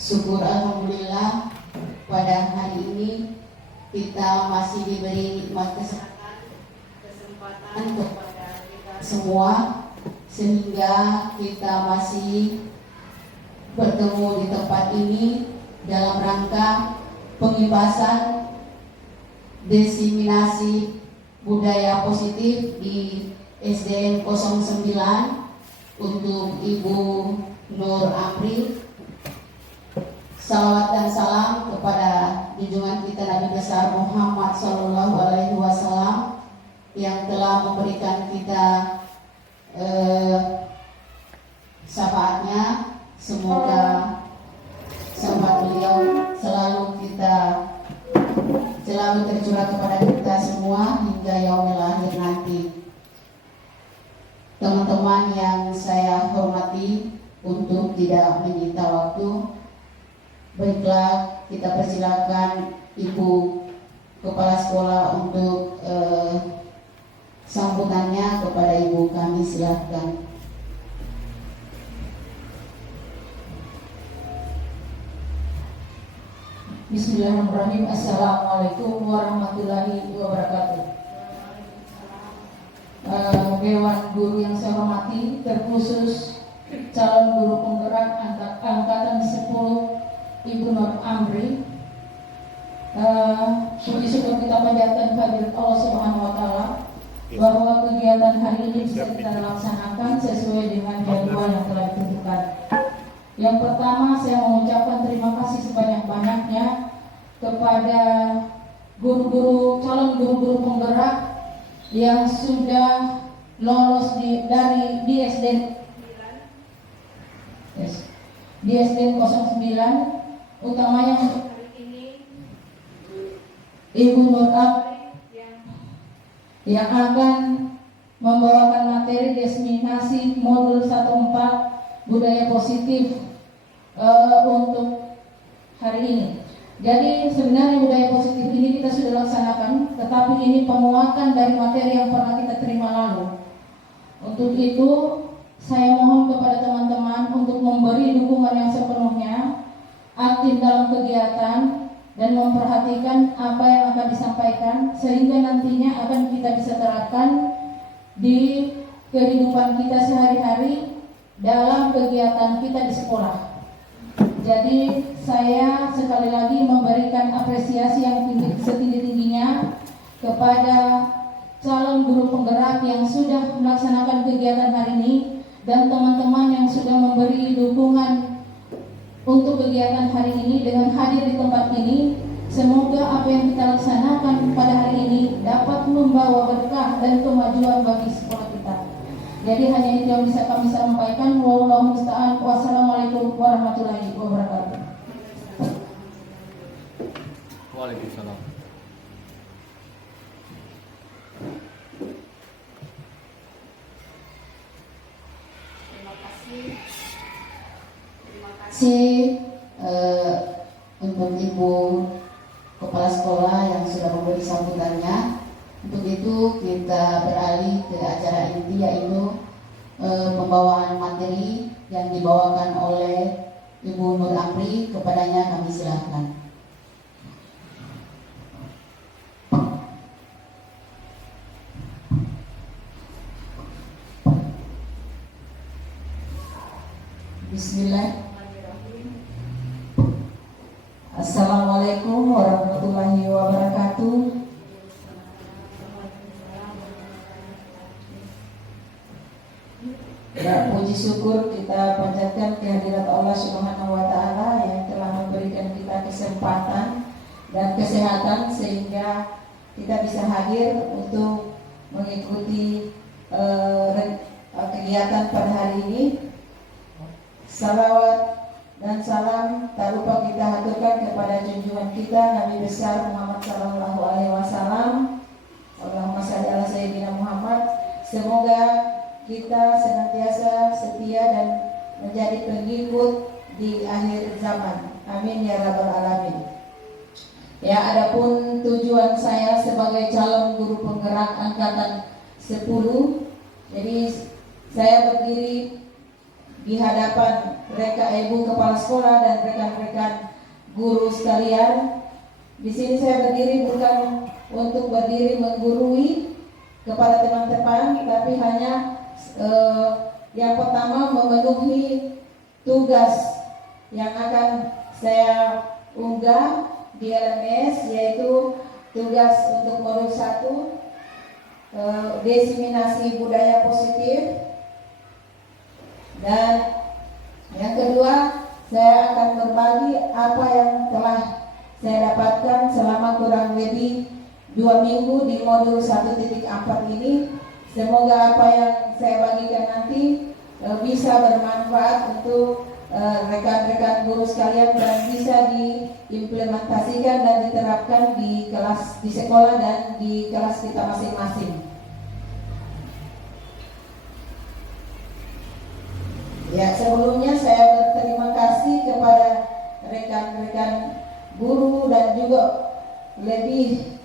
Syukur alhamdulillah pada hari ini kita masih diberi nikmat kesempatan kepada kita semua, sehingga kita masih bertemu di tempat ini dalam rangka pengibasan diseminasi budaya positif di SDN 09 untuk Ibu Nur Amri. Salawat dan salam kepada junjungan kita Nabi besar Muhammad Sallallahu Alaihi Wasallam yang telah memberikan kita syafaatnya. Semoga syafaat beliau selalu tercurah kepada kita semua hingga yaumil akhir nanti. Teman-teman yang saya hormati, untuk tidak menyita waktu, baiklah kita persilakan Ibu Kepala Sekolah untuk sambutannya. Kepada Ibu kami silakan. Bismillahirrahmanirrahim. Assalamualaikum warahmatullahi wabarakatuh. Dewan Guru yang saya hormati, terkhusus calon guru penggerak angkatan 10 Ibu Nur Amri. Puji syukur kita panjatkan kehadirat Allah Subhanahu wa taala bahwa kegiatan hari ini bisa kita laksanakan sesuai dengan jadwal yang telah ditentukan. Yang pertama, saya mengucapkan terima kasih sebanyak-banyaknya kepada calon guru-guru penggerak yang sudah lolos dari SDN 09, utamanya untuk hari ini Ibu Nur Amri yang akan membawakan materi diseminasi modul 14 budaya positif untuk hari ini. Jadi sebenarnya budaya positif ini kita sudah laksanakan, tetapi ini penguatan dari materi yang pernah kita terima lalu. Untuk itu saya mohon kepada teman-teman untuk memberi dukungan yang sepenuhnya, aktif dalam kegiatan dan memperhatikan apa yang akan disampaikan, sehingga nantinya akan kita bisa terapkan di kehidupan kita sehari-hari dalam kegiatan kita di sekolah. Jadi saya sekali lagi memberikan apresiasi yang setinggi-tingginya kepada calon guru penggerak yang sudah melaksanakan kegiatan hari ini dan teman-teman yang sudah memberi dukungan untuk kegiatan hari ini dengan hadir di tempat ini. Semoga apa yang kita laksanakan pada hari ini dapat membawa berkah dan kemajuan bagi sekolah kita. Jadi hanya itu yang bisa kami sampaikan. Wallahu musta'an. Wassalamualaikum warahmatullahi wabarakatuh. Waalaikumsalam. Terima kasih untuk Ibu Kepala Sekolah yang sudah memberi sambutannya. Untuk itu kita beralih ke acara inti, yaitu pembawaan materi yang dibawakan oleh Ibu Nur Amri. Kepadanya kami silakan. Bismillahirrahmanirrahim. Assalamualaikum warahmatullahi wabarakatuh. Puji syukur kita panjatkan kehadirat Allah Subhanahu wa taala yang telah memberikan kita kesempatan dan kesehatan sehingga kita bisa hadir untuk mengikuti kegiatan pada hari ini. Salawat dan salam tak lupa kita haturkan kepada junjungan kita Nabi besar Muhammad Sallallahu Alaihi Wasallam. Allahumma shalli ala sayyidina Muhammad. Semoga kita senantiasa setia dan menjadi pengikut di akhir zaman. Amin ya rabbal alamin. Ya, adapun tujuan saya sebagai calon guru penggerak angkatan 10, jadi saya berdiri di hadapan ibu kepala sekolah dan rekan-rekan guru sekalian. Di sini saya berdiri bukan untuk berdiri menggurui kepada teman-teman, tapi hanya yang pertama memenuhi tugas yang akan saya unggah di LMS, yaitu tugas untuk modul 1, diseminasi budaya positif. Dan yang kedua, saya akan berbagi apa yang telah saya dapatkan selama kurang lebih 2 minggu di modul 1.4 ini. Semoga apa yang saya bagikan nanti bisa bermanfaat untuk rekan-rekan guru sekalian dan bisa diimplementasikan dan diterapkan di kelas, di sekolah dan di kelas kita masing-masing. Ya, sebelumnya saya berterima kasih kepada rekan-rekan guru dan juga lebih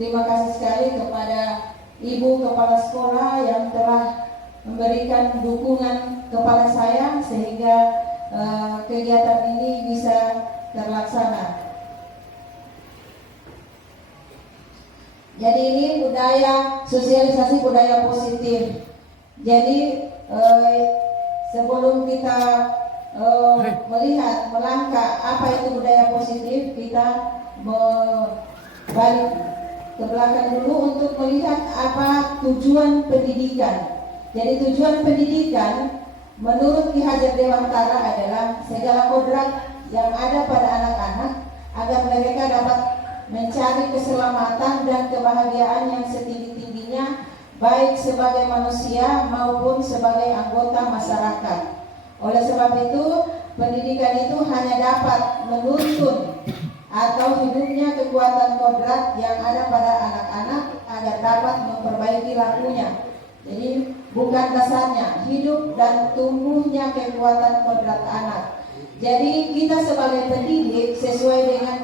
terima kasih sekali kepada Ibu Kepala Sekolah yang telah memberikan dukungan kepada saya sehingga kegiatan ini bisa terlaksana. Jadi ini budaya, sosialisasi budaya positif. Jadi sebelum kita melihat, melangkah apa itu budaya positif, kita balik ke belakang dulu untuk melihat apa tujuan pendidikan. Jadi tujuan pendidikan menurut Ki Hajar Dewantara adalah segala kodrat yang ada pada anak-anak agar mereka dapat mencari keselamatan dan kebahagiaan yang setinggi-tingginya, baik sebagai manusia maupun sebagai anggota masyarakat. Oleh sebab itu, pendidikan itu hanya dapat menuntun atau hidupnya kekuatan kodrat yang ada pada anak-anak agar dapat memperbaiki lakunya. Jadi bukan dasarnya, hidup dan tumbuhnya kekuatan kodrat anak. Jadi kita sebagai pendidik sesuai dengan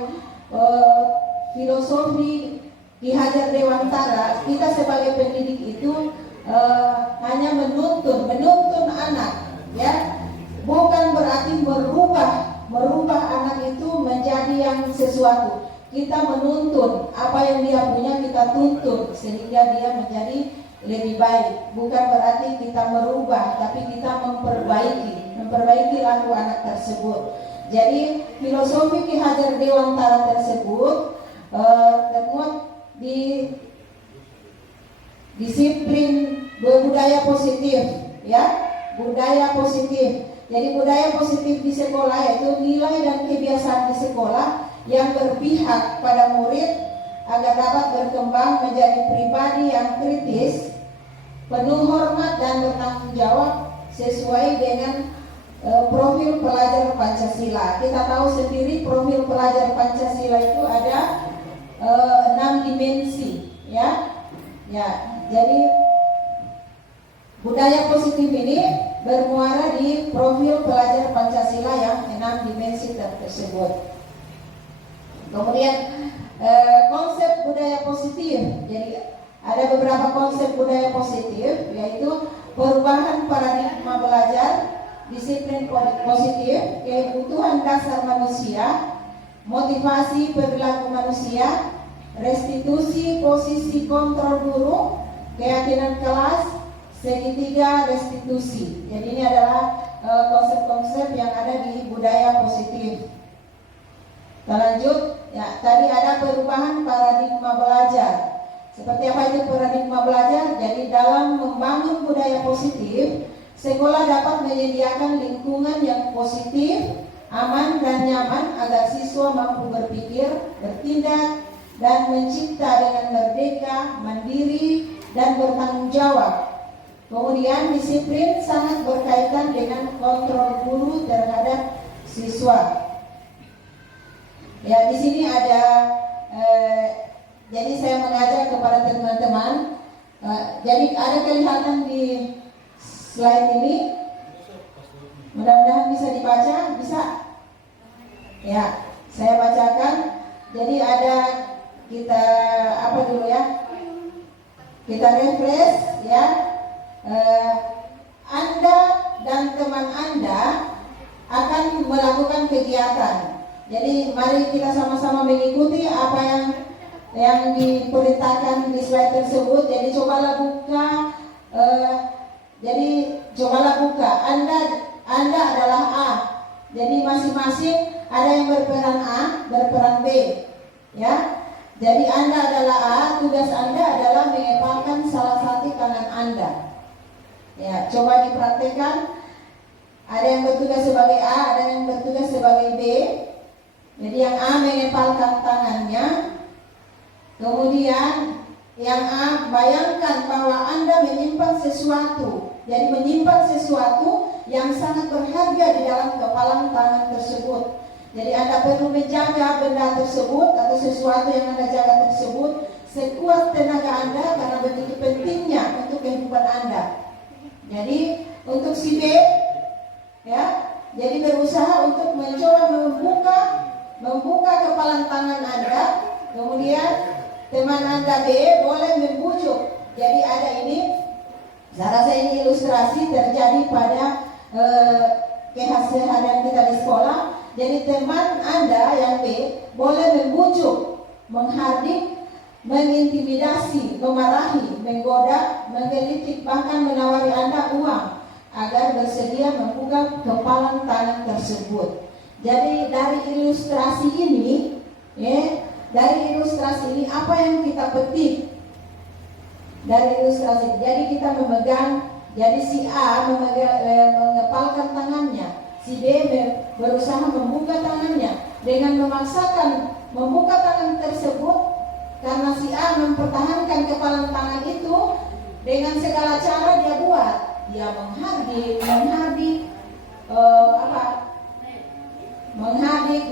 filosofi Ki Hajar Dewantara, kita sebagai pendidik itu hanya menuntun anak, ya, bukan berarti merubah anak itu menjadi yang sesuatu. Kita menuntun apa yang dia punya, kita tuntun sehingga dia menjadi lebih baik. Bukan berarti kita merubah, tapi kita memperbaiki laku anak tersebut. Jadi filosofi Ki Hajar Dewantara tersebut termuat di disiplin budaya positif, ya, budaya positif. Jadi budaya positif di sekolah yaitu nilai dan kebiasaan di sekolah yang berpihak pada murid agar dapat berkembang menjadi pribadi yang kritis, penuh hormat dan bertanggung jawab sesuai dengan profil pelajar Pancasila. Kita tahu sendiri profil pelajar Pancasila itu ada 6 dimensi, ya. Jadi budaya positif ini bermuara di profil pelajar Pancasila yang 6 dimensi tersebut. Kemudian konsep budaya positif. Jadi ada beberapa konsep budaya positif, yaitu perubahan paradigma belajar, disiplin positif, kebutuhan dasar manusia, motivasi perilaku manusia, restitusi posisi kontrol guru, keyakinan kelas, segitiga restitusi. Jadi ini adalah konsep-konsep yang ada di budaya positif. Kita lanjut, ya, tadi ada perubahan paradigma belajar. Seperti apa itu paradigma belajar? Jadi dalam membangun budaya positif, sekolah dapat menyediakan lingkungan yang positif, aman dan nyaman agar siswa mampu berpikir, bertindak, dan mencipta dengan merdeka, mandiri, dan bertanggung jawab. Kemudian disiplin sangat berkaitan dengan kontrol guru terhadap siswa. Ya, di sini ada jadi saya mengajak kepada teman-teman. Jadi ada kelihatan di slide ini. Mudah-mudahan bisa dibaca, bisa? Ya, saya bacakan. Jadi ada kita apa dulu ya? Kita refresh ya. Anda dan teman Anda akan melakukan kegiatan. Jadi mari kita sama-sama mengikuti apa yang diperintahkan di slide tersebut. Jadi cobalah buka. Anda adalah A. Jadi masing-masing ada yang berperan A, berperan B, ya. Jadi Anda adalah A, tugas Anda adalah mengepalkan salah satu tangan Anda. Ya, coba dipraktekkan. Ada yang bertugas sebagai A, ada yang bertugas sebagai B. Jadi yang A mengepalkan tangannya. Kemudian yang A, bayangkan bahwa Anda menyimpan sesuatu. Jadi menyimpan sesuatu yang sangat berharga di dalam kepalan tangan tersebut. Jadi Anda perlu menjaga benda tersebut atau sesuatu yang Anda jaga tersebut sekuat tenaga Anda, karena begitu pentingnya untuk kehidupan Anda. Jadi untuk si B, ya, jadi berusaha untuk mencoba membuka kepalan tangan Anda. Kemudian teman Anda B boleh membujuk. Jadi ada ini, saya rasa ini ilustrasi terjadi pada kehadiran kita di sekolah. Jadi teman Anda yang B boleh membujuk, menghardik, mengintimidasi, memarahi, menggoda, menggelitik, bahkan menawari Anda uang agar bersedia membuka kepalan tangan tersebut. Jadi dari ilustrasi ini, apa yang kita petik dari ilustrasi? Jadi kita memegang. Jadi si A mengepalkan tangannya, si B berusaha membuka tangannya dengan memaksakan membuka tangan tersebut, karena si A mempertahankan kepalan tangan itu dengan segala cara dia buat. Dia menghardik,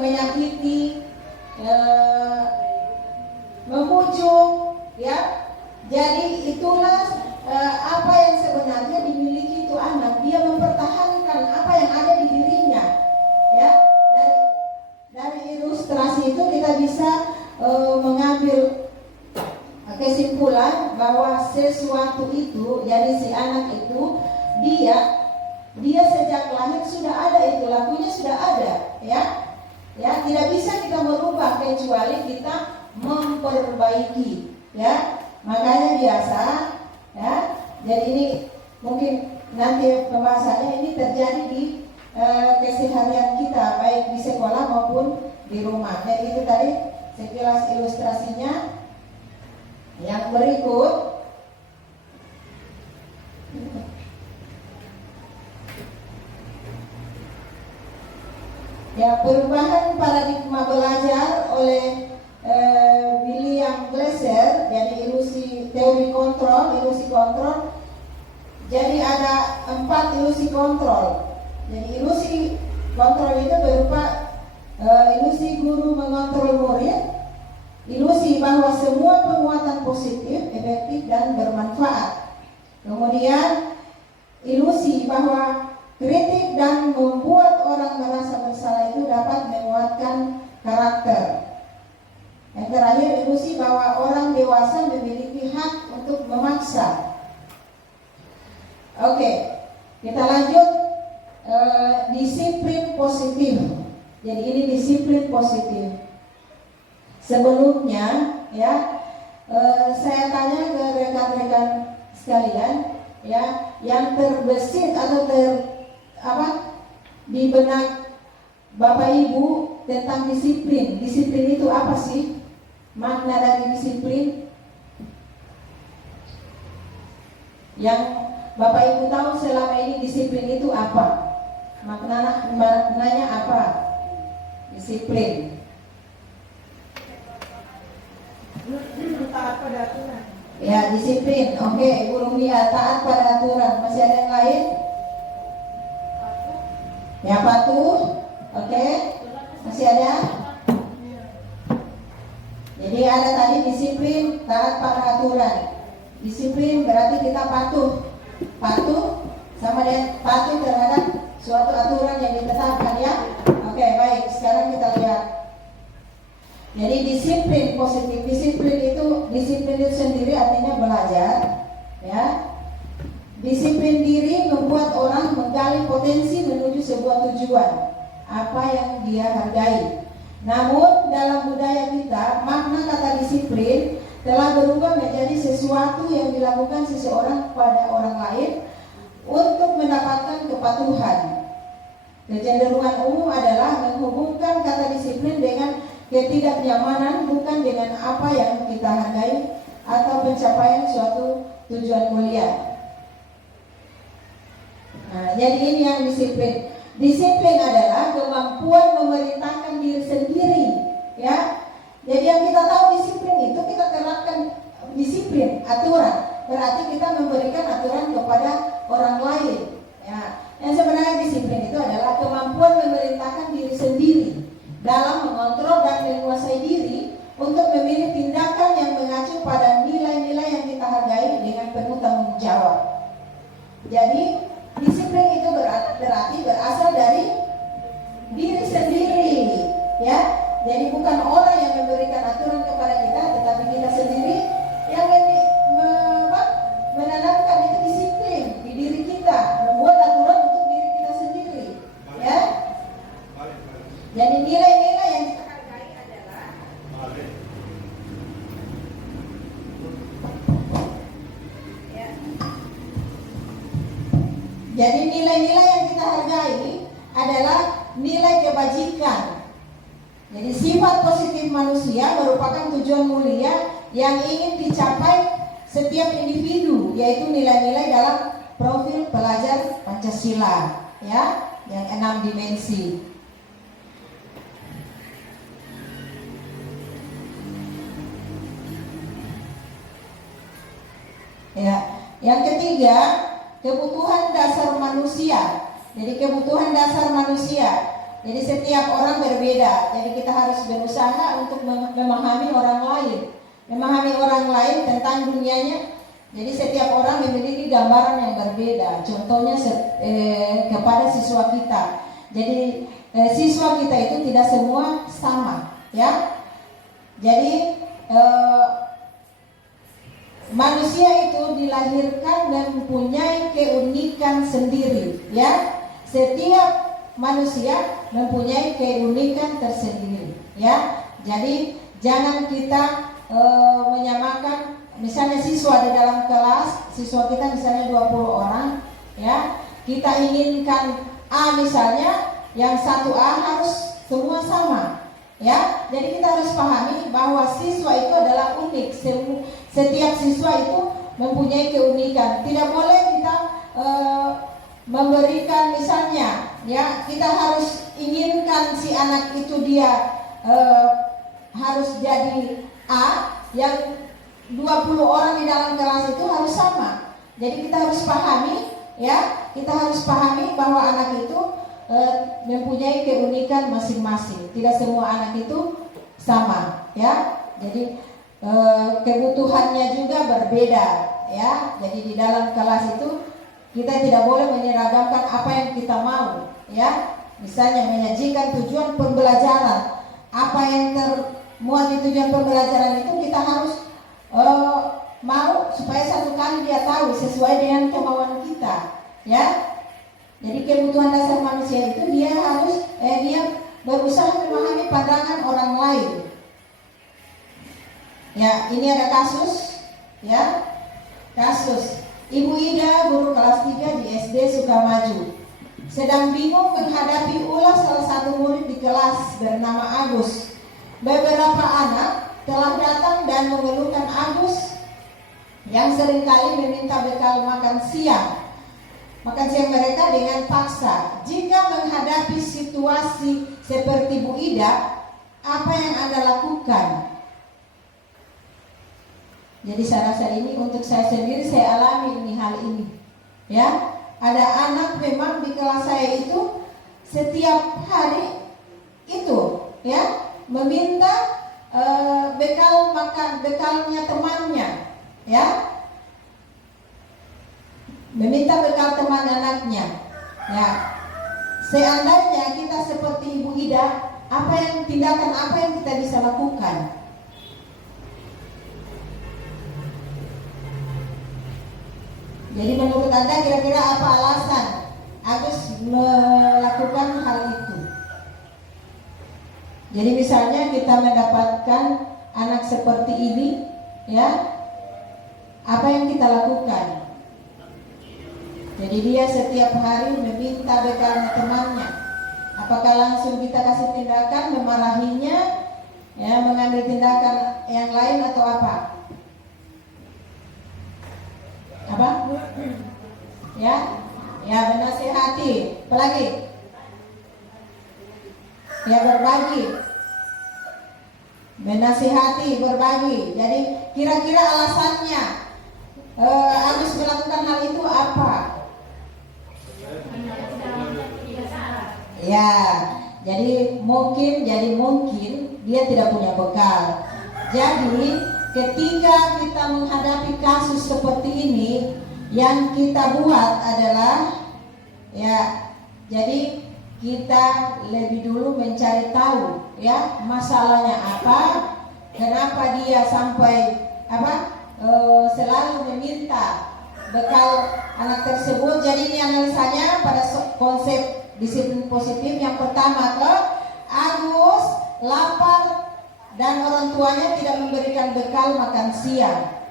menyakiti, membujuk, ya. Jadi itulah apa yang sebenarnya dimiliki itu anak. Dia mempertahankan apa yang ada di dirinya, ya. Dari ilustrasi itu kita bisa mengambil kesimpulan bahwa sesuatu itu, jadi si anak itu dia sejak lahir sudah ada, itu lakunya sudah ada, ya. Ya, tidak bisa kita merubah kecuali kita memperbaiki, ya. Makanya biasa, ya. Jadi ini mungkin nanti pembahasannya ini terjadi di keseharian kita, baik di sekolah maupun di rumah. Jadi itu tadi sekilas ilustrasinya. Yang berikut, ya, perubahan paradigma belajar oleh William Glasser. Jadi teori kontrol, ilusi kontrol. Jadi ada 4 ilusi kontrol. Jadi ilusi kontrol itu berupa ilusi guru mengontrol murid, ilusi bahwa semua penguatan positif, efektif dan bermanfaat. Kemudian ilusi bahwa kritik dan membuat orang merasa bersalah itu dapat menguatkan karakter. Yang terakhir, ilusi bahwa orang dewasa memiliki hak untuk memaksa. Oke, kita lanjut. Disiplin positif. Jadi ini disiplin positif. Sebelumnya, ya, saya tanya ke rekan-rekan sekalian, ya, yang terbesit atau di benak Bapak Ibu tentang disiplin. Disiplin itu apa sih? Makna dari disiplin yang Bapak Ibu tahu selama ini, disiplin itu apa? Maknanya apa? Disiplin. Taat pada aturan. Ya, disiplin. Oke, Ibu Rumia, taat pada aturan. Masih ada yang lain? Ya, patuh. Oke. Masih ada? Jadi ada tadi disiplin, taat pada aturan. Disiplin berarti kita patuh. Patuh sama dengan patuh terhadap suatu aturan yang ditetapkan, ya. Oke, baik. Sekarang kita lihat. Jadi disiplin positif, disiplin itu sendiri artinya belajar, ya. Disiplin diri membuat orang menggali potensi menuju sebuah tujuan, apa yang dia hargai. Namun dalam budaya kita, makna kata disiplin telah berubah menjadi sesuatu yang dilakukan seseorang kepada orang lain untuk mendapatkan kepatuhan. Kecenderungan umum adalah menghubungkan kata disiplin dengan ketidaknyamanan, bukan dengan apa yang kita hargai atau pencapaian suatu tujuan mulia. Nah, jadi ini yang disiplin. Disiplin adalah kemampuan memerintahkan diri sendiri, ya. Jadi yang kita tahu disiplin itu kita terapkan disiplin, aturan. Berarti kita memberikan aturan kepada orang lain, ya. Yang sebenarnya disiplin itu adalah kemampuan memerintahkan diri sendiri dalam mengontrol dan menguasai diri untuk memilih tindakan yang mengacu pada nilai-nilai yang kita hargai dengan penuh tanggung jawab. Jadi disiplin itu berarti berasal dari diri sendiri, ya. Jadi bukan orang yang memberikan aturan kepada kita, tetapi kita sendiri yang menanamkan itu disiplin di diri kita, membuat aturan untuk diri kita sendiri, ya. Jadi nilai-nilai yang kita hargai adalah ya. Jadi nilai-nilai yang kita hargai adalah nilai kebajikan. Jadi sifat positif manusia merupakan tujuan mulia yang ingin dicapai setiap individu, yaitu nilai-nilai dalam profil pelajar Pancasila, ya, yang 6 dimensi. Ya, yang ketiga, kebutuhan dasar manusia. Jadi kebutuhan dasar manusia. Jadi setiap orang berbeda. Jadi kita harus berusaha untuk memahami orang lain, memahami orang lain tentang dunianya. Jadi setiap orang memiliki gambaran yang berbeda. Contohnya kepada siswa kita. Jadi siswa kita itu tidak semua sama, ya. Jadi manusia itu dilahirkan dan mempunyai keunikan sendiri, ya. Setiap manusia mempunyai keunikan tersendiri, ya. Jadi jangan kita menyamakan, misalnya siswa di dalam kelas, siswa kita misalnya 20 orang, ya. Kita inginkan A misalnya, yang 1A harus semua sama, ya. Jadi kita harus pahami bahwa siswa itu adalah unik. Setiap siswa itu mempunyai keunikan. Tidak boleh kita memberikan misalnya, ya, kita harus inginkan si anak itu dia harus jadi A, yang 20 orang di dalam kelas itu harus sama. Jadi kita harus pahami, ya, kita harus pahami bahwa anak itu mempunyai keunikan masing-masing. Tidak semua anak itu sama, ya. Jadi kebutuhannya juga berbeda, ya. Jadi di dalam kelas itu kita tidak boleh menyeragamkan apa yang kita mau, ya. Misalnya menyajikan tujuan pembelajaran, apa yang termuat di tujuan pembelajaran itu kita harus mau supaya satu kali dia tahu sesuai dengan kemauan kita, ya. Jadi kebutuhan dasar manusia itu dia harus dia berusaha memahami pandangan orang lain. Ya, ini ada kasus, ya. Kasus Ibu Ida, guru kelas 3 di SD Sukamaju, sedang bingung menghadapi ulas salah satu murid di kelas bernama Agus. Beberapa anak telah datang dan mengeluhkan Agus yang seringkali meminta bekal makan siang mereka dengan paksa. Jika menghadapi situasi seperti Bu Ida, apa yang Anda lakukan? Jadi saya rasa ini untuk saya sendiri, saya alami ini hal ini, ya. Ada anak memang di kelas saya itu setiap hari itu, ya, meminta bekalnya temannya, ya, meminta bekal teman anaknya, ya. Seandainya kita seperti Ibu Ida, tindakan apa yang kita bisa lakukan? Jadi menurut Anda kira-kira apa alasan Agus melakukan hal itu? Jadi misalnya kita mendapatkan anak seperti ini, ya, apa yang kita lakukan? Jadi dia setiap hari meminta bekal temannya. Apakah langsung kita kasih tindakan, memarahinya, ya, mengambil tindakan yang lain atau apa? Apa? Ya, ya menasihati. Apalagi? Ya berbagi. Menasihati, berbagi. Jadi kira-kira alasannya Agus melakukan hal itu apa? Ya, jadi mungkin dia tidak punya bekal. Jadi ketika kita menghadapi kasus seperti ini, yang kita buat adalah, ya, jadi kita lebih dulu mencari tahu, ya, masalahnya apa, kenapa dia sampai selalu meminta bekal anak tersebut. Jadi ini analisanya pada konsep disiplin positif. Yang pertama, Agus lapar dan orang tuanya tidak memberikan bekal makan siang,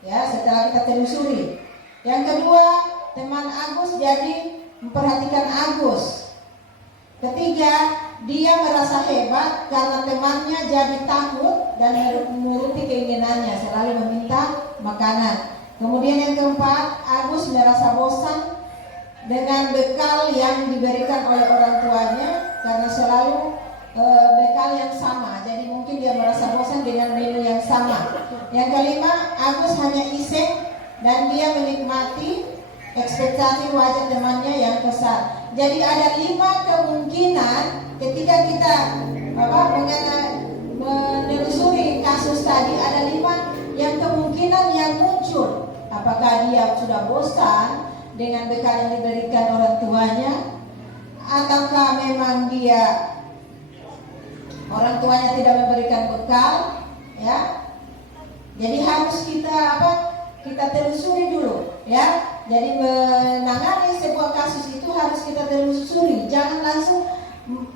ya, setelah kita telusuri. Yang kedua, teman Agus jadi memperhatikan Agus. Ketiga, dia merasa hebat karena temannya jadi takut dan menuruti keinginannya, selalu meminta makanan. Kemudian yang keempat, Agus merasa bosan dengan bekal yang diberikan oleh orang tuanya karena selalu bekal yang sama. Jadi mungkin dia merasa bosan dengan menu yang sama. Yang kelima, Agus hanya iseng dan dia menikmati ekspektasi wajah temannya yang besar. Jadi ada 5 kemungkinan ketika kita menelusuri kasus tadi, ada 5 yang kemungkinan yang muncul. Apakah dia sudah bosan dengan bekal yang diberikan orang tuanya, ataukah memang dia orang tuanya tidak memberikan bekal, ya. Jadi harus kita telusuri dulu, ya. Jadi menangani sebuah kasus itu harus kita telusuri, jangan langsung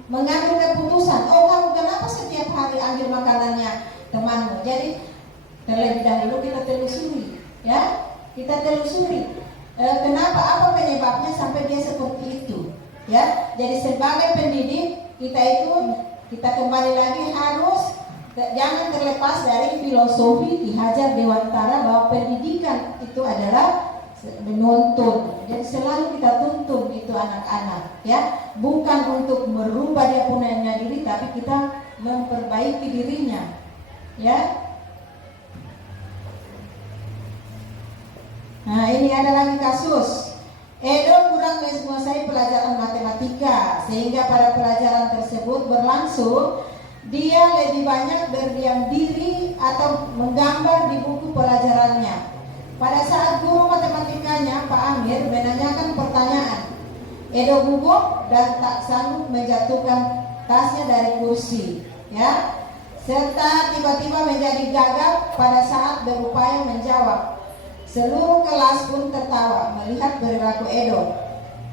mengambil keputusan. Oh, kamu kenapa setiap hari ambil makanannya temanmu? Jadi terlebih dahulu kita telusuri, ya. Kita telusuri kenapa, apa penyebabnya sampai dia seperti itu, ya. Jadi sebagai pendidik kita kembali lagi harus jangan terlepas dari filosofi Ki Hajar Dewantara bahwa pendidikan itu adalah menuntun. Jadi selalu kita tuntun itu anak-anak, ya, bukan untuk merubah dia punya diri, tapi kita memperbaiki dirinya, ya. Nah, ini ada lagi kasus. Edo kurang menguasai pelajaran matematika sehingga pada pelajaran tersebut berlangsung dia lebih banyak berdiam diri atau menggambar di buku pelajarannya. Pada saat guru matematikanya Pak Amir menanyakan pertanyaan, Edo gugup dan tak sanggup menjatuhkan tasnya dari kursi, ya, serta tiba-tiba menjadi gagap pada saat berupaya menjawab. Seluruh kelas pun tertawa melihat perilaku Edo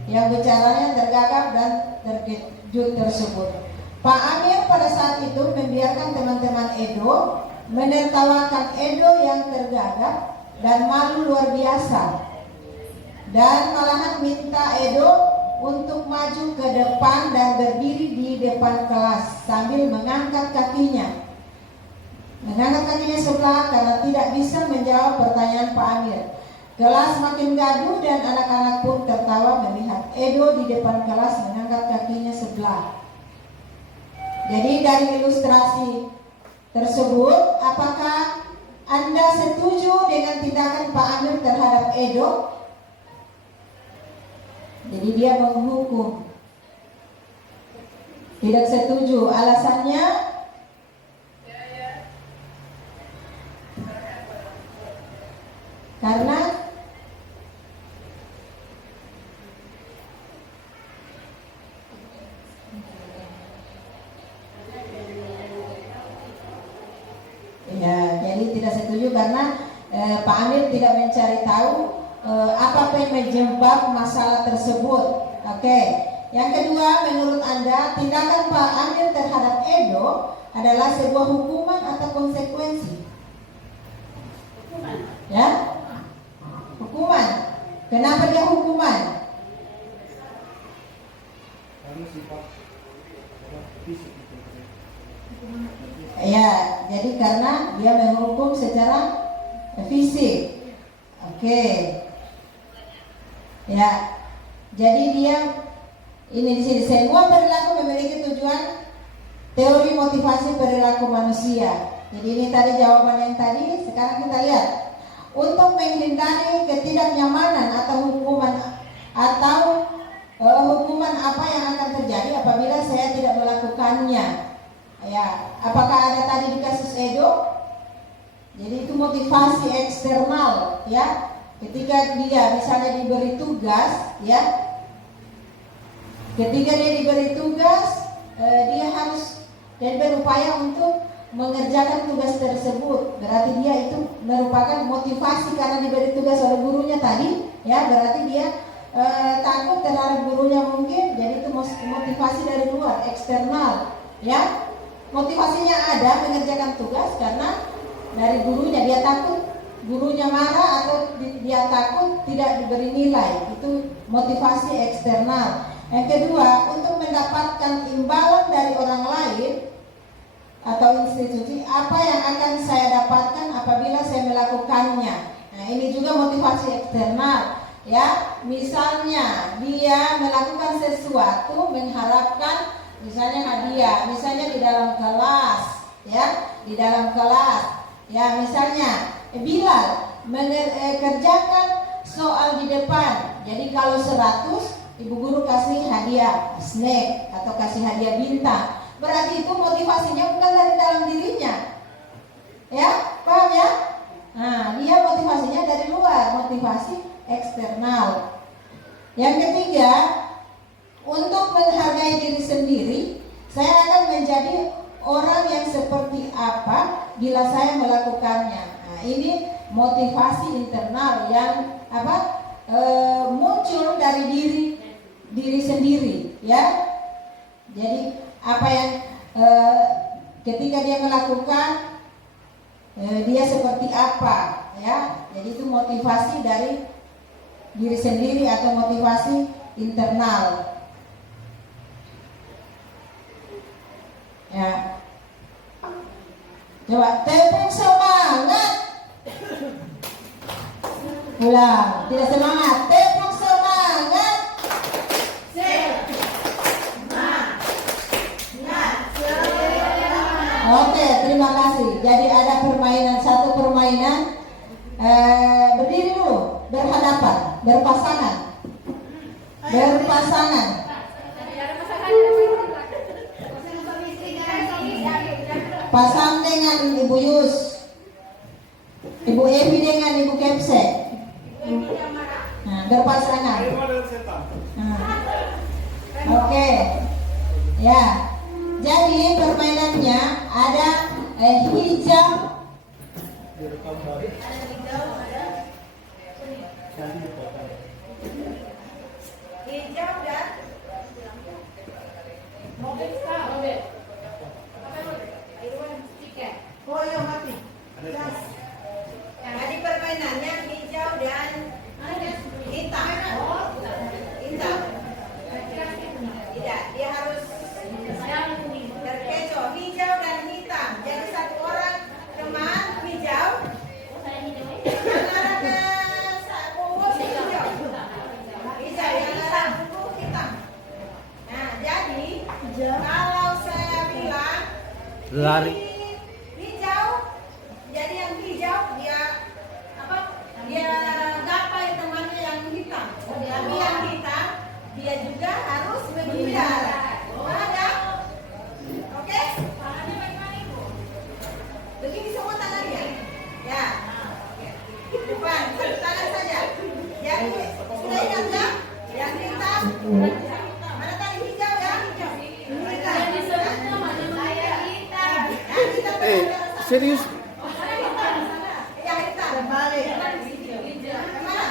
yang bicaranya tergagap dan terkejut tersebut. Pak Amir pada saat itu membiarkan teman-teman Edo menertawakan Edo yang tergagap dan malu luar biasa, dan malahan minta Edo untuk maju ke depan dan berdiri di depan kelas sambil mengangkat kakinya sebelah karena tidak bisa menjawab pertanyaan Pak Amir. Kelas makin gaduh dan anak-anak pun tertawa melihat Edo di depan kelas mengangkat kakinya sebelah. Jadi dari ilustrasi tersebut, apakah Anda setuju dengan tindakan Pak Amir terhadap Edo? Jadi dia menghukum. Tidak setuju. Alasannya? Karena ya, jadi tidak setuju karena Pak Amir tidak mencari tahu apa yang menyebab masalah tersebut. Oke. Yang kedua, menurut Anda tindakan Pak Amir terhadap Edo adalah sebuah hukuman atau konsekuensi? Ya? Hukuman. Kenapa dia hukuman? Ya, jadi karena dia menghukum secara fisik. Oke. Ya. Jadi dia ini di sini semua perilaku memiliki tujuan teori motivasi perilaku manusia. Jadi ini tadi jawaban yang tadi. Sekarang kita lihat. Untuk menghindari ketidaknyamanan atau hukuman hukuman apa yang akan terjadi apabila saya tidak melakukannya. Ya, apakah ada tadi di kasus Edo? Jadi itu motivasi eksternal, ya. Ketika dia misalnya diberi tugas, ya. Ketika dia diberi tugas, dia harus dan berupaya untuk mengerjakan tugas tersebut. Berarti dia itu merupakan motivasi karena diberi tugas oleh gurunya tadi, ya. Berarti dia takut terhadap gurunya mungkin, jadi itu motivasi dari luar, eksternal, ya. Motivasinya ada mengerjakan tugas karena dari gurunya, dia takut gurunya marah atau dia takut tidak diberi nilai, itu motivasi eksternal. Yang kedua, untuk mendapatkan imbalan dari orang lain atau institusi, apa yang akan saya dapatkan apabila saya melakukannya. Nah, ini juga motivasi eksternal. Ya, misalnya dia melakukan sesuatu mengharapkan misalnya hadiah, misalnya di dalam kelas, ya, di dalam kelas, ya, misalnya Bilal mengerjakan soal di depan. Jadi kalau 100, ibu guru kasih hadiah snack atau kasih hadiah bintang. Berarti itu motivasinya bukan dari dalam dirinya, ya, paham ya? Nah, dia motivasinya dari luar, motivasi eksternal. Yang ketiga, untuk menghargai diri sendiri, saya akan menjadi orang yang seperti apa bila saya melakukannya. Nah, ini motivasi internal yang muncul dari diri sendiri, ya. Jadi apa yang ketika dia melakukan, dia seperti apa, ya. Jadi itu motivasi dari diri sendiri atau motivasi internal. Ya. Coba tepuk semangat. Ulang, tidak semangat. Tepuk semangat. Oke, terima kasih. Jadi ada satu permainan berdiri dulu, berhadapan, berpasangan. Pasang dengan Ibu Yus, Ibu Evi dengan Ibu Kepse. Nah, berpasangan. Nah. Oke. Ya. Jadi permainannya ada hijau. Hijau dan oh iya mati. Jadi permainannya hijau dan hitam. Hitam. Tidak, dia harus terkecoh hijau dan hitam. Jadi satu orang teman hijau. Yang arah ke punggung hijau. Hijau yang arah punggung hitam. Nah, jadi kalau saya bilang Lari. hijau, jadi yang hijau dia gapai temannya yang hitam. Tapi yang hitam dia juga harus menghindar. Ada? Oke? Begini semua tangannya. Ya. Depan, satu tangan saja. Jadi sudah ingat kan? Yang hitam. Mana tadi hijau ya? Hitam. Serius? Ya hitam. Terbalik. Kemana?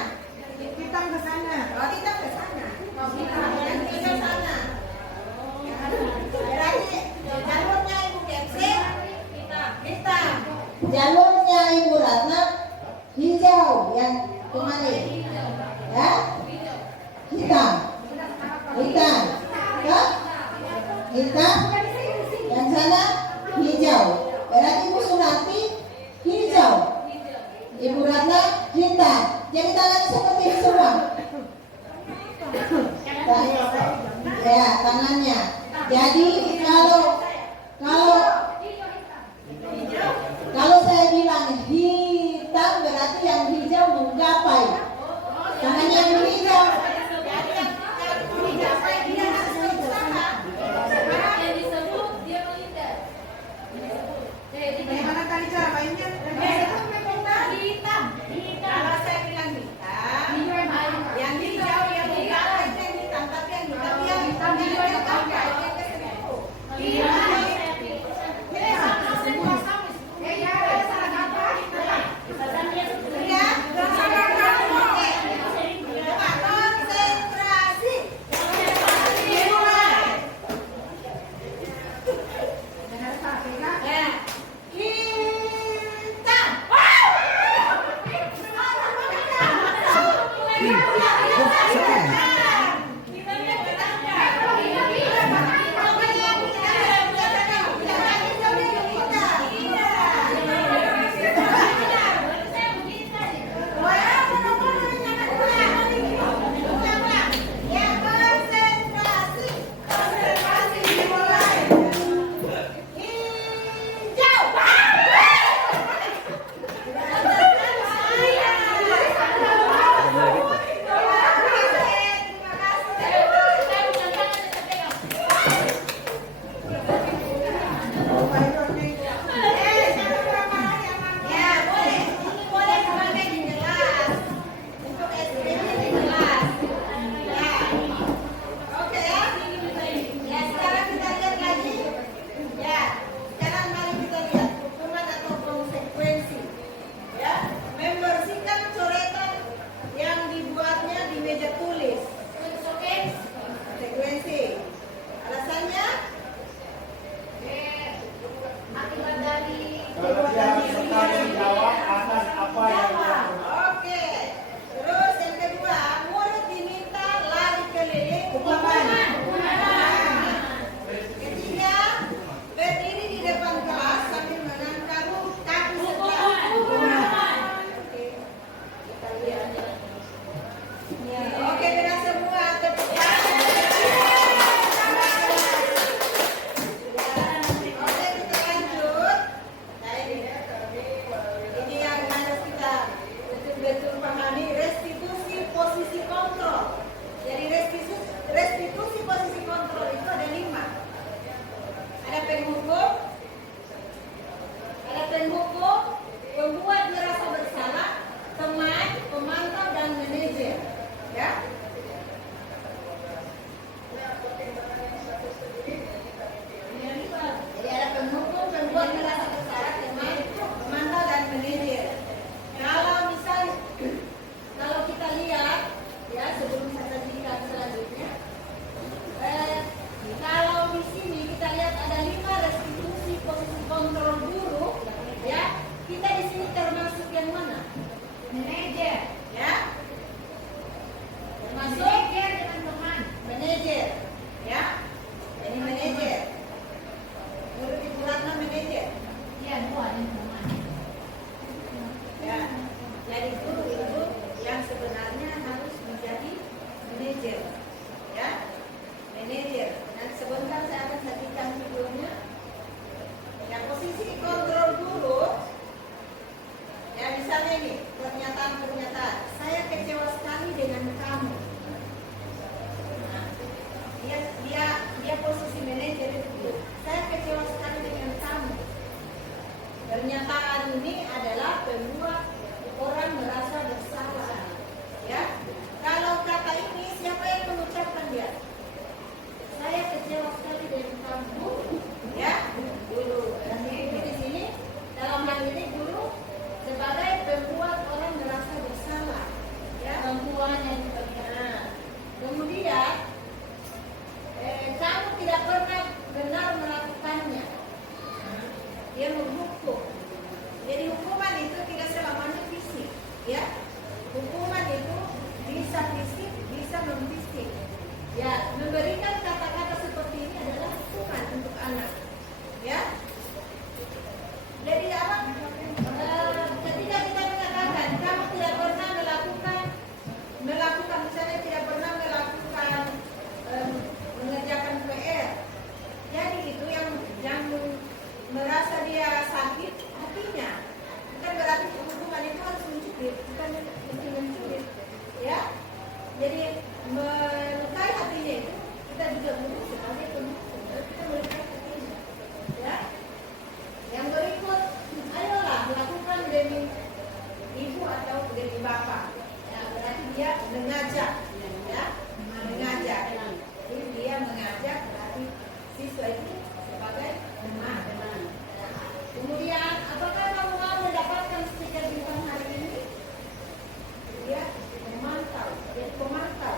hitam, yang sana hijau. Berarti Ibu Sunarti hijau, Ibu Ratna hitam. Jadi tangannya seperti ini semua. Ya, tangannya. Jadi kalau saya bilang hitam berarti yang hijau menggapai. Tangannya yang hijau. Bagaimana tadi cara mainnya? Hitam. Kalau saya bilang hitam, yang hijau yang menggapai yang hitam, tapi yang hitam yang gapai. sebagai teman. Kemudian, apakah kamu mau mendapatkan stiker bintang hari ini? Dia memantau, dia pemantau.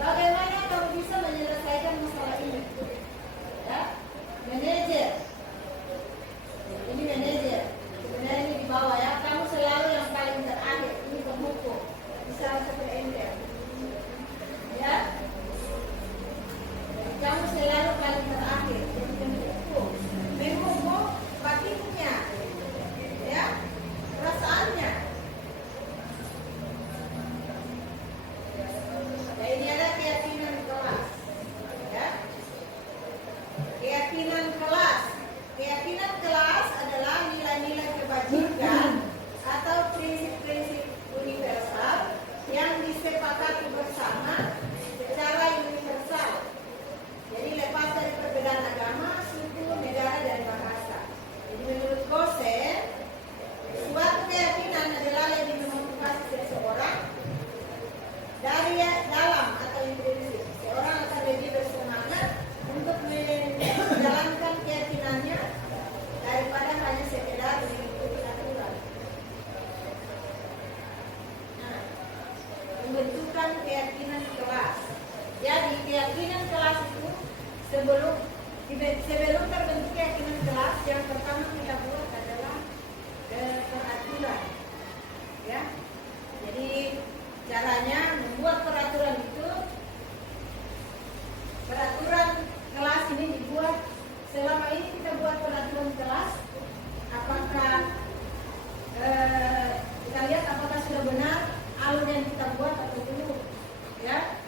Bagaimana kamu bisa menyelesaikan masalah ini? Ya, manajer. Ini manajer. Sebenarnya ini di bawah ya. Kamu selalu yang paling terakhir. Ini pemukul. Bisa seperti enter. Ya. Kamu selalu paling terakhir. Jadi pemukul. Memukul batinnya. Ya. Perasaannya. Ya, ini ada keyakinan kelas. Ya. Keyakinan kelas. Keyakinan kelas adalah nilai-nilai kebajikan atau prinsip-prinsip universal yang disepakati bersama secara universal. Jadi lepas dari perbedaan agama, suku, negara, dan bahasa. Jadi menurut Gosen, suatu keyakinan adalah lebih memotivasi seseorang dari dalam atau intrinsik. Seorang akan lebih bersemangat untuk menjalankan keyakinannya daripada hanya sekedar mengikuti aturan. Nah, pembentukan keyakinan kelas. Jadi keyakinan kelas itu sebelum terbentuk keyakinan kelas, yang pertama kita buat adalah peraturan. Ya, jadi caranya membuat peraturan itu. Peraturan kelas ini dibuat, selama ini kita buat peraturan kelas, apakah kita lihat apakah sudah benar alur yang kita buat atau belum. Ya,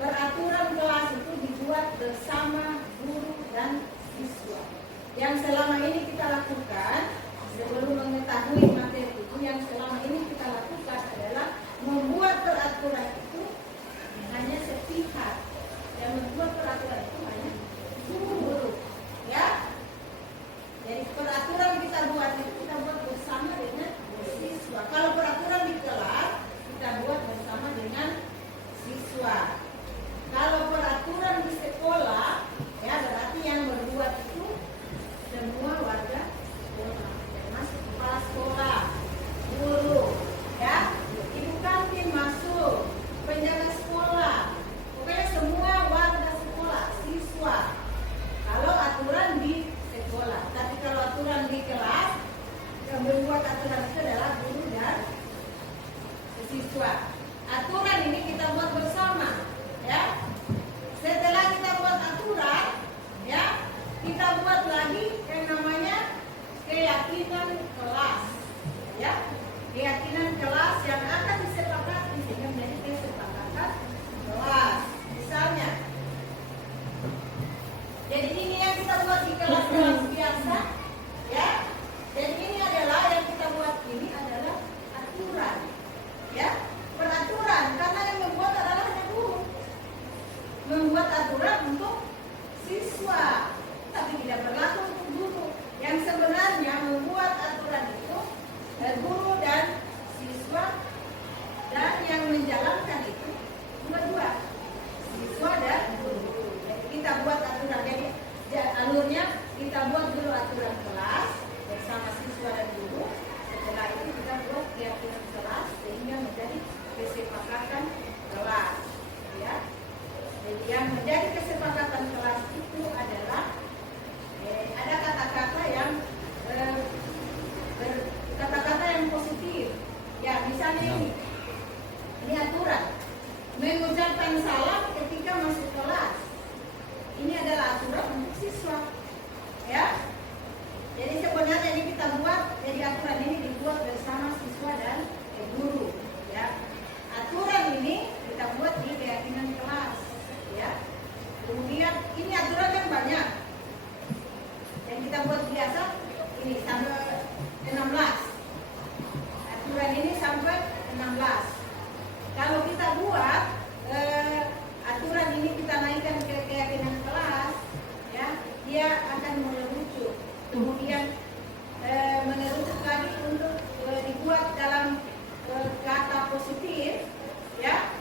peraturan kelas itu dibuat bersama guru dan siswa. Yang selama ini kita lakukan sebelum mengetahui materi itu, yang selama ini kita lakukan adalah membuat peraturan itu hanya sepihak. Yang membuat peraturan itu hanya guru, ya. Jadi peraturan kita buat itu kita buat bersama dengan siswa. Kalau peraturan di kelas kita buat bersama dengan siswa. Kalau peraturan di sekolah, ya berarti yang berbuat itu semua warga sekolah, termasuk kepala sekolah, guru, ya, ibu kantin masuk, penjaga sekolah. Pokoknya semua warga sekolah, siswa. Kalau aturan di sekolah, tapi kalau aturan di kelas, yang membuat aturan itu adalah guru dan siswa. Aturan ini kita buat bersama, ya. Setelah kita buat aturan, ya, kita buat lagi yang namanya keyakinan kelas, ya. Keyakinan kelas yang akan disepakati sehingga menjadi kesepakatan kelas. Misalnya, jadi ini yang kita buat di kelas-kelas biasa, ya. Dan ini adalah yang kita buat ini adalah aturan, ya. Peraturan, karena yang membuat adalah hanya guru. Membuat aturan untuk siswa, tapi tidak berlaku untuk guru. Yang sebenarnya membuat aturan itu guru dan siswa, dan yang menjalankan itu dua-dua, siswa dan guru. Jadi kita buat aturan, jadi alurnya kita buat dulu aturan kelas bersama siswa dan guru. Setelah itu kita buat keyakinan kelas sehingga menjadi kesepakatan kelas, ya. Jadi yang menjadi kesepakatan kelas itu adalah ada kata-kata yang kata-kata yang positif. Ya, misalnya ini aturan. Mengucapkan salam ketika masuk kelas. Ini adalah aturan untuk siswa. Ya. Jadi sebenarnya ini kita buat, jadi aturan ini dibuat bersama siswa dan guru. Ya. Aturan ini kita buat di keyakinan kelas. Ya. Kemudian ini aturan yang banyak. Yang kita buat biasa ini sampai 16. Aturan ini sampai 16. Kalau kita buat aturan ini kita naikkan ke keyakinan kelas, ya, dia akan mengerucut. Kemudian mengerucut lagi untuk dibuat dalam kata positif, ya,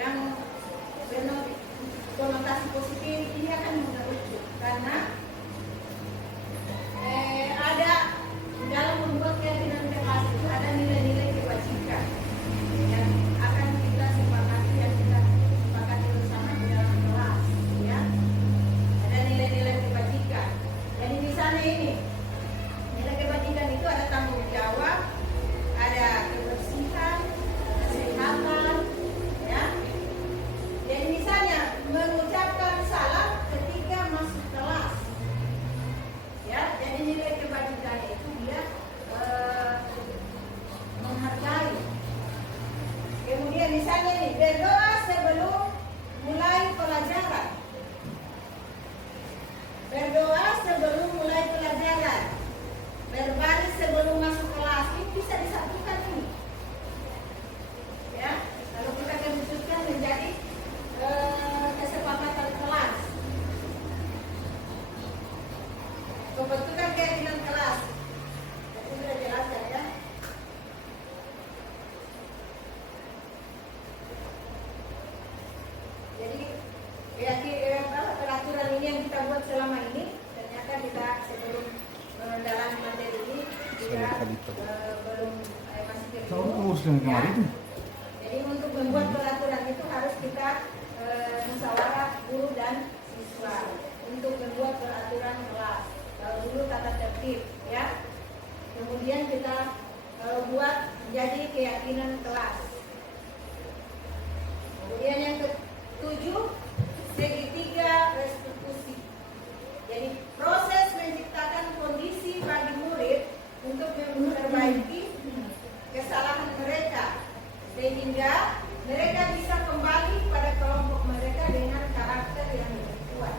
yang konotasi positif. akan mengerucut karena ada dalam membuat keyakinan kelas itu ada nilai-nilai kebajikan yang akan kita sepakati dan kita sepakati bersama di dalam kelas, ya. Ada nilai-nilai kebajikan. Jadi misalnya ini nilai kebajikan itu ada tanggung jawab, ada kebersihan, kesehatan, ya. Jadi misalnya mengucapkan salam ketika masuk kelas, ya. Jadi nilai kebajikan itu dia menghargai. Kemudian misalnya nih, berdoa sebelum mulai pelajaran. Berdoa sebelum mulai pelajaran. Berbaris sebelum masuk kelas. Ini bisa disatukan ini. Ya, kalau kita kerucutkan menjadi kesepakatan kelas. Pembentukan keyakinan kelas. Itu sudah jelas ya. Jadi peraturan ini yang kita buat selama ini ternyata kita sebelum mendalami materi ini kita belum masih keliru. Jadi untuk membuat peraturan itu harus kita musyawarah guru dan siswa untuk membuat peraturan kelas. Kalau dulu tata tertib, ya. Kemudian kita buat menjadi keyakinan kelas. Kemudian yang ketujuh, segitiga restitusi. Jadi proses menciptakan kondisi bagi murid untuk memperbaiki kesalahan mereka sehingga mereka bisa kembali pada kelompok mereka dengan karakter yang lebih kuat.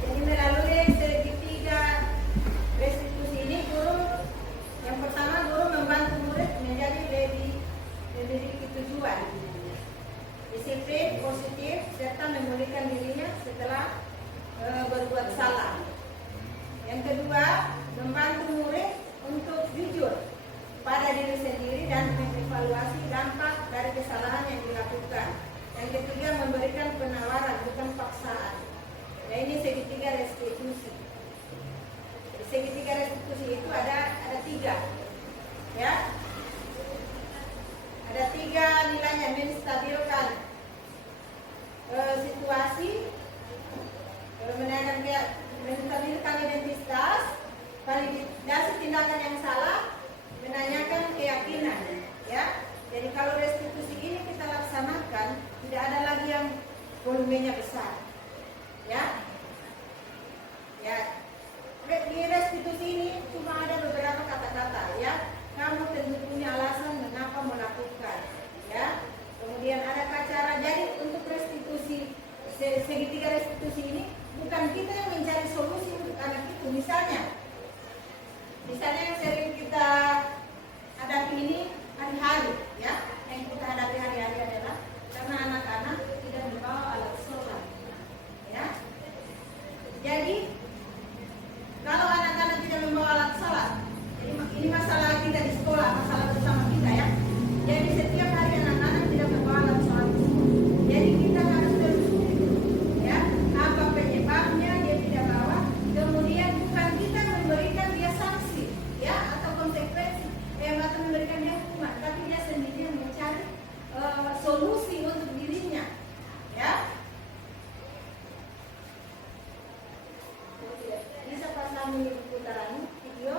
Jadi melalui segitiga restitusi ini yang pertama guru membantu murid menjadi lebih memiliki tujuan, disiplin, positif, serta memulihkan dirinya setelah berbuat salah. Yang kedua, membantu murid untuk jujur pada diri sendiri dan mengevaluasi dampak dari kesalahan yang dilakukan. Yang ketiga, memberikan penawaran bukan paksaan. Nah, ini segitiga restitusi. Segitiga restitusi itu ada tiga, ya. Ada tiga nilainya: menstabilkan situasi, menstabilkan identitas, validasi tindakan yang salah, menanyakan keyakinan, ya. Jadi kalau restitusi ini kita laksanakan, tidak ada lagi yang volumenya besar, ya. Ya, di restitusi ini cuma ada beberapa kata-kata, ya. Kamu tentu punya alasan mengapa melakukan, ya. Kemudian ada cara. Jadi untuk restitusi segitiga restitusi ini bukan kita yang mencari solusi untuk anak itu. Misalnya yang sering kita hadapi ini hari-hari, ya. Yang kita hadapi hari-hari adalah karena anak-anak tidak membawa alat sholat, ya. Jadi kalau anak-anak tidak membawa alat sholat, jadi ini masalah kita di sekolah, masalah bersama kita, ya. Jadi setiap hari anak-anak tidak membawa alat sholat. Jadi kita harus telusuri, ya, apa penyebabnya dia tidak bawa. Kemudian bukan kita memberikan dia sanksi, ya, atau konsekuensi, atau memberikan dia hukuman, tapi dia sendiri yang mencari solusi untuk dirinya, ya. Bisa pasang putaran video.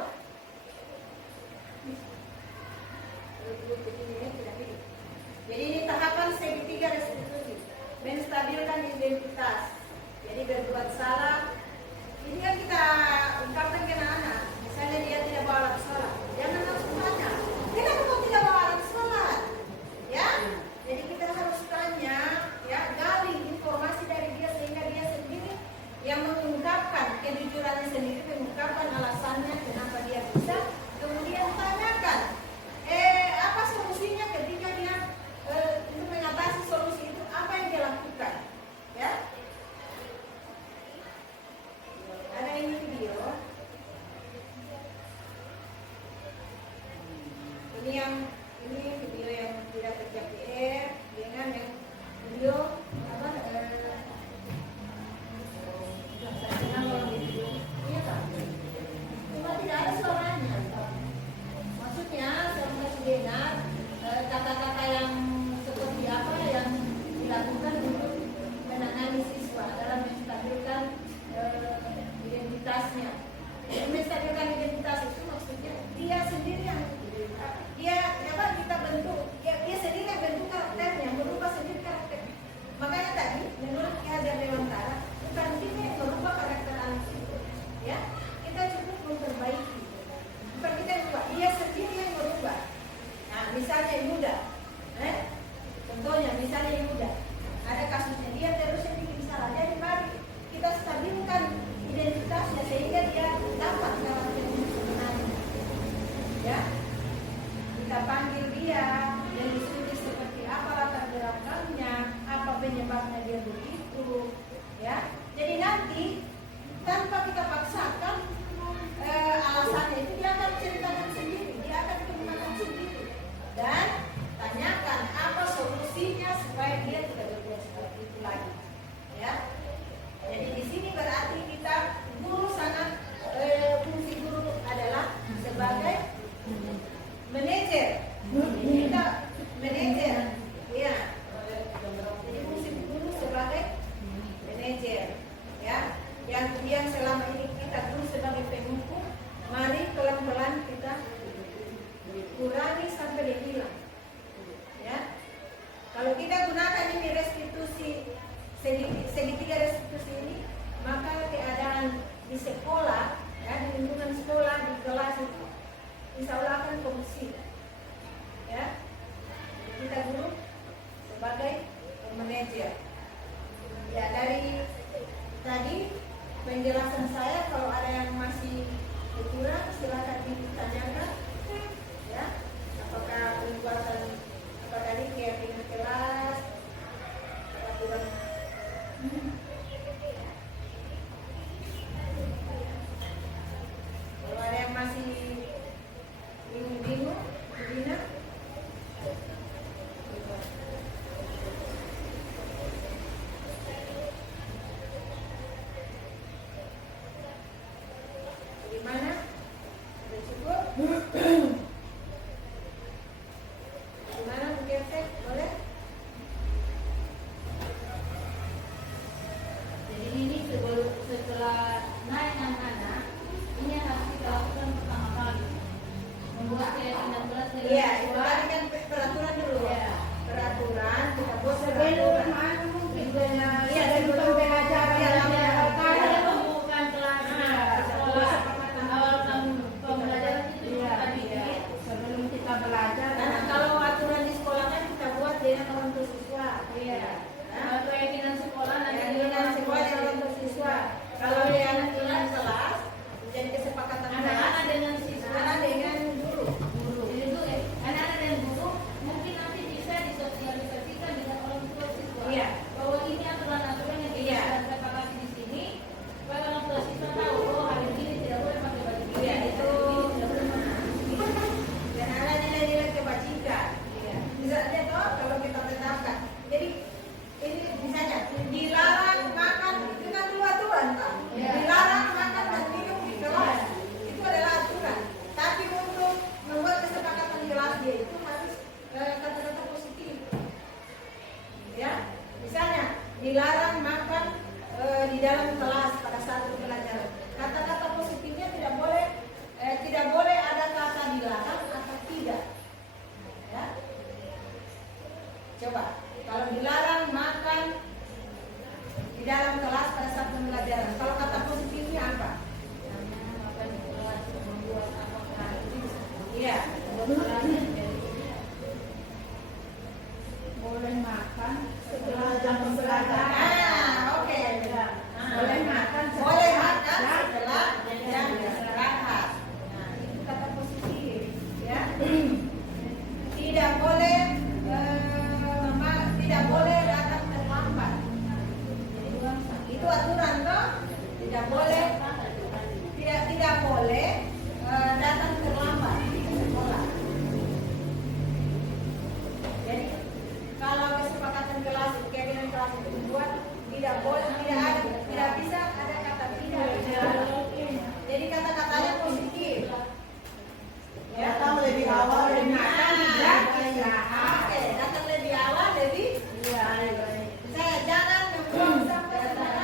Jadi ini tahapan segitiga restitusi, menstabilkan identitas. Jadi berbuat salah, ini kan kita ungkapkan ke anak-anak. Misalnya dia tidak bawa alat sholat, jangan langsung tanya, kenapa kau tidak bawa alat sholat? Ya, jadi kita harus tanya, ya, gali informasi dari dia sehingga dia sendiri yang mengungkapkan kejujurannya sendiri, mengungkapkan alasannya kenapa dia bisa. Kemudian tanyakan, apa solusinya ketika dia untuk mengatasi solusi itu apa yang dia lakukan, ya. Ada ini video. segitiga restitusi ini, maka keadaan di sekolah, ya, di lingkungan sekolah, di kelas itu insya Allah akan kondusif. Ya, kita guru sebagai manajer. Ya, dari tadi penjelasan saya, kalau ada yang masih kurang silakan ditanyakan. Ya, apakah pembuatan apa tadi keyakinan kelas, peraturan. Kalau ada yang masih bingung-bingung, Dina. Bagaimana? Sudah cukup? Gimana Bu Ketek? Boleh? Jadi ini setelah naik anak-anak, ini yang harus kita lakukan pertama kali, membuat keyakinan kelas dari Iya, itu siswa. tadi kan peraturan dulu. Ya. Peraturan, kita buat Sebelum peraturan. mungkin Iya, sebelum pembelajaran kalau ada pembukaan kelas sekolah awal tahun pembelajaran itu tadi Sebelum kita belajar, Karena kalau aturan di sekolah kan kita buat dengan orang tua siswa. iya keyakinan sekolah nanti Keyakinan sekolah dengan orang tua siswa. Kalau yang kelas jadi kesepakatan anak-anak dengan siswa anak dengan guru. Jadi itu anak-anak dan guru mungkin nanti bisa disosialisasikan dengan orang tua siswa Iya. bahwa ini aturan-aturan yang kita Iya. sudah sepakati di sini supaya orang tua siswa tahu oh hari ini tidak boleh pakai baju ini Iya, hari itu. ini tidak boleh mana. Dan ada nilai-nilai kebajikan. Iya. Misalnya toh kalau kita tetapkan. Jadi ini misalnya dilarang makan itu kan dua aturan toh. Iya. Dilarang makan dan minum di kelas. Itu adalah aturan. Tapi untuk membuat kesepakatan kelas dia itu harus kata-kata positif. Ya, misalnya dilarang makan di dalam kelas pada saat pembelajaran. Kata-kata positifnya tidak boleh ada kata dilarang atau tidak. Ya. Coba, kalau dilarang makan di dalam kelas pada saat pembelajaran, kalau kata positifnya apa? Iya. boleh makan setelah jam pembelajaran. Oke. Boleh makan Boleh makan setelah jam istirahat. Nah, itu kata positif, ya. Tidak boleh tidak boleh datang terlambat. Itu aturan toh. Tidak boleh tidak boleh datang terlambat ke sekolah. Jadi kalau kesepakatan kelas, keyakinan kelas itu dibuat tidak boleh, tidak bisa ada kata tidak. Jadi kata-katanya positif. Ya, Datang lebih awal, lebih makan, Oke, datang lebih awal, lebih. Saya jangan membuang sampai setengah.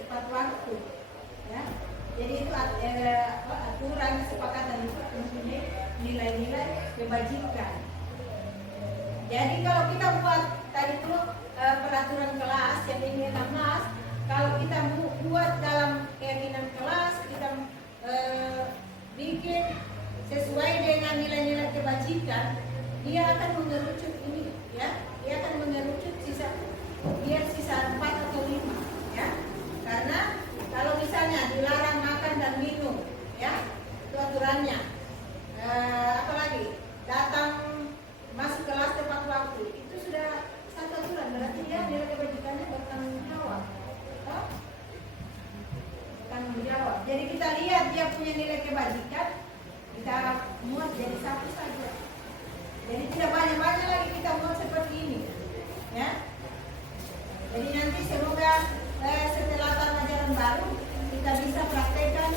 tepat waktu, ya. Jadi itu aturan kesepakatan itu mempunyai nilai-nilai kebajikan. Jadi kalau kita buat tadi itu peraturan kelas yang ini 16, kalau kita buat dalam keyakinan kelas, kita bikin sesuai dengan nilai-nilai kebajikan, dia akan mengerucut ini, ya. Dia akan mengerucut sisa 4 atau 5, ya. Karena kalau misalnya dilarang makan dan minum, ya, itu aturannya. Apalagi datang masuk kelas tepat waktu, itu sudah satu aturan, berarti dia nilai kebajikannya bertanggung jawab. Bertanggung jawab. Jadi kita lihat dia punya nilai kebajikan, kita muat jadi satu saja. Jadi tidak banyak-banyak lagi kita muat seperti ini, ya. Jadi nanti semoga setelah tahun ajaran baru kita bisa praktekkan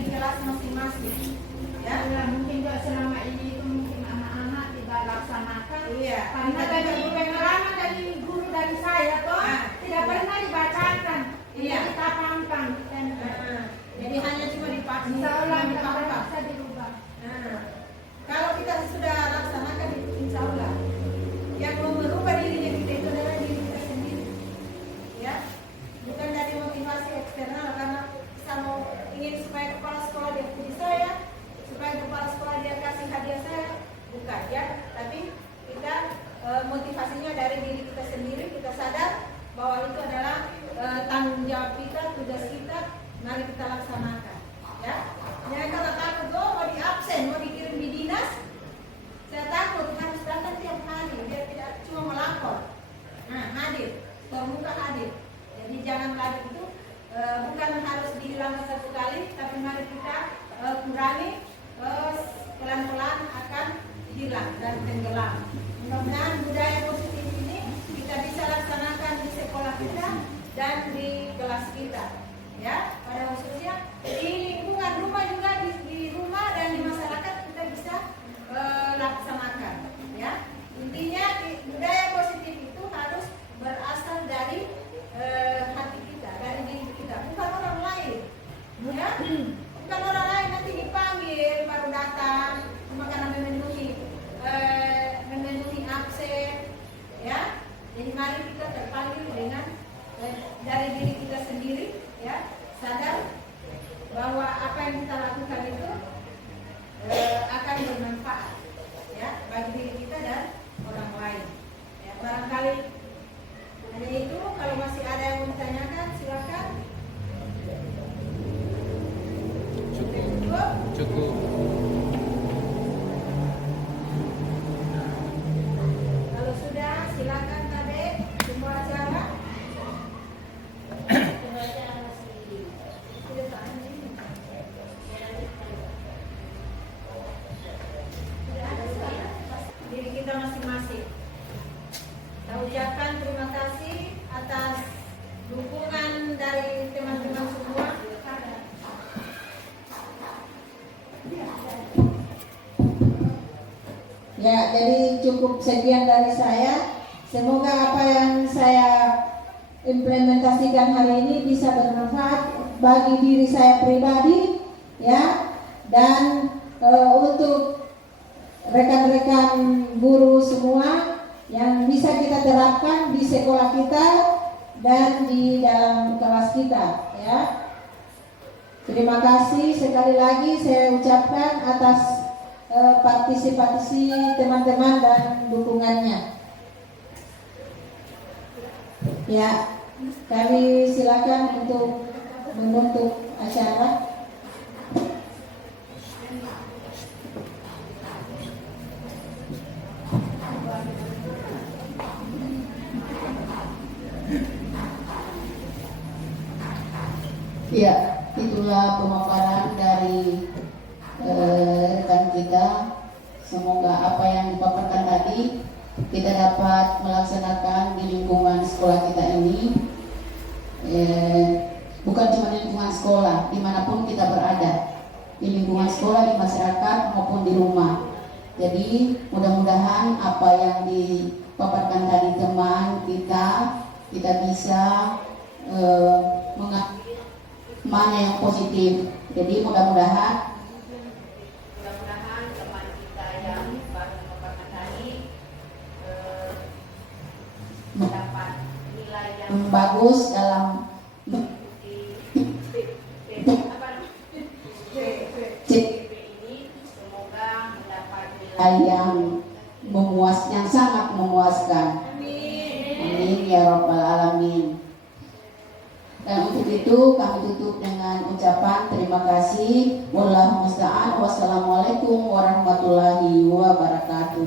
di kelas masing-masing. Ya, Mungkin juga selama ini itu mungkin anak-anak tidak laksanakan. iya. Karena dari pengalaman dari guru dari saya toh tidak pernah dibacakan, Iya. tidak ditampangkan. Jadi hanya cuma dipaksa. Insya Allah tidak bisa dirubah. Kalau kita sudah laksanakan itu insya Allah yang mau merubah dirinya kita itu adalah diri kita sendiri, ya, bukan dari motivasi eksternal karena kita mau ingin supaya kepala sekolah dia puji saya, supaya kepala sekolah dia kasih hadiah saya, bukan, ya, tapi kita motivasinya dari diri kita sendiri. Kita sadar bahwa itu adalah tanggung jawab kita, tugas kita, mari kita laksanakan, ya. Jangan kalau takut mau di absen, mau dikirim di dinas, saya takut harus datang tiap hari, dia tidak cuma melapor. Hadir, terbuka hadir. Jadi jangan lagi itu bukan harus dihilangkan satu kali, tapi mari kita kurangi, pelan-pelan akan hilang dan tenggelam. Mudah-mudahan budaya positif ini kita bisa laksanakan di sekolah kita dan di kelas kita, ya. Pada khususnya di lingkungan rumah juga, di rumah dan di masyarakat kita bisa laksanakan, ya. Intinya budaya positif itu harus berasal dari hati kita, dari diri kita, bukan orang lain, ya. Bukan orang lain nanti dipanggil baru datang cuma karena memenuhi absen, ya. Jadi mari kita terpanggil dengan dari diri kita sendiri, ya, sadar bahwa apa yang kita lakukan itu akan bermanfaat, ya, bagi diri kita dan orang lain, ya. Barangkali hanya itu. Kalau masih ada yang mau ditanyakan silakan. Cukup. Kalau sudah silakan Kadek, semua acara. Diri kita masing-masing. Saya ucapkan terima kasih atas dukungan dari teman-teman semua. Ya, jadi cukup sekian dari saya. Semoga apa yang saya implementasikan hari ini bisa bermanfaat bagi diri saya pribadi, ya, dan untuk rekan-rekan guru semua yang bisa kita terapkan di sekolah kita dan di dalam kelas kita, ya. Terima kasih sekali lagi saya ucapkan atas partisipasi teman-teman dan dukungannya. Ya, kami silakan untuk menutup acara. Ya, itulah pemaparan dari rekan kita. Semoga apa yang dipaparkan tadi kita dapat melaksanakan di lingkungan sekolah kita ini, bukan cuma di lingkungan sekolah, dimanapun kita berada, di lingkungan sekolah, di masyarakat maupun di rumah. Jadi mudah-mudahan apa yang dipaparkan tadi teman kita kita bisa mengambil mana yang positif. Jadi mudah-mudahan teman kita yang baru memperkenalkan mendapat nilai yang bagus dalam CPP ini, semoga mendapat nilai yang yang sangat memuaskan. Amin ya rabbal alamin. Dan untuk itu kami tutup dengan ucapan terima kasih. Wallahu musta'an. Wassalamualaikum warahmatullahi wabarakatuh.